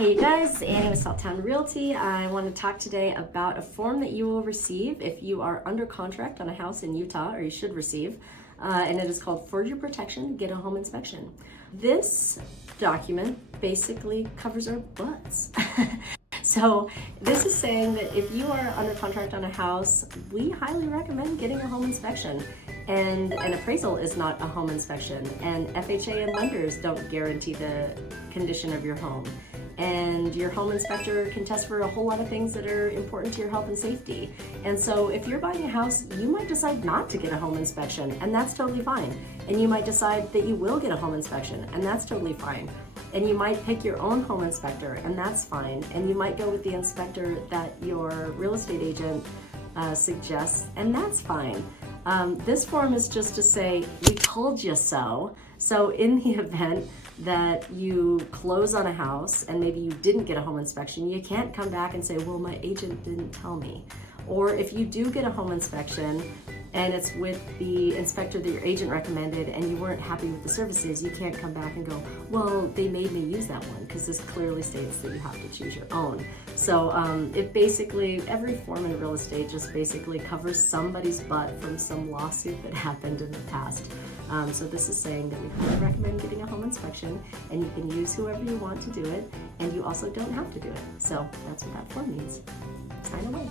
Hey you guys, Annie with Southtown Realty. I want to talk today about a form that you will receive if you are under contract on a house in Utah, or you should receive, and it is called For Your Protection, Get a Home Inspection. This document basically covers our butts. So this is saying that if you are under contract on a house, we highly recommend getting a home inspection. And an appraisal is not a home inspection, and FHA and lenders don't guarantee the condition of your home. And your home inspector can test for a whole lot of things that are important to your health and safety. And so if you're buying a house, you might decide not to get a home inspection, and that's totally fine. And you might decide that you will get a home inspection, and that's totally fine. And you might pick your own home inspector, and that's fine. And you might go with the inspector that your real estate agent suggests, and that's fine. This form is just to say, we told you so. So in the event that you close on a house and maybe you didn't get a home inspection, you can't come back and say, well, my agent didn't tell me. Or if you do get a home inspection and it's with the inspector that your agent recommended and you weren't happy with the services, you can't come back and go, well, they made me use that one, because this clearly states that you have to choose your own. So it basically, every form in real estate just basically covers somebody's butt from some lawsuit that happened in the past. So this is saying that we highly recommend getting a home inspection, and you can use whoever you want to do it, and you also don't have to do it. So that's what that form means. Sign away.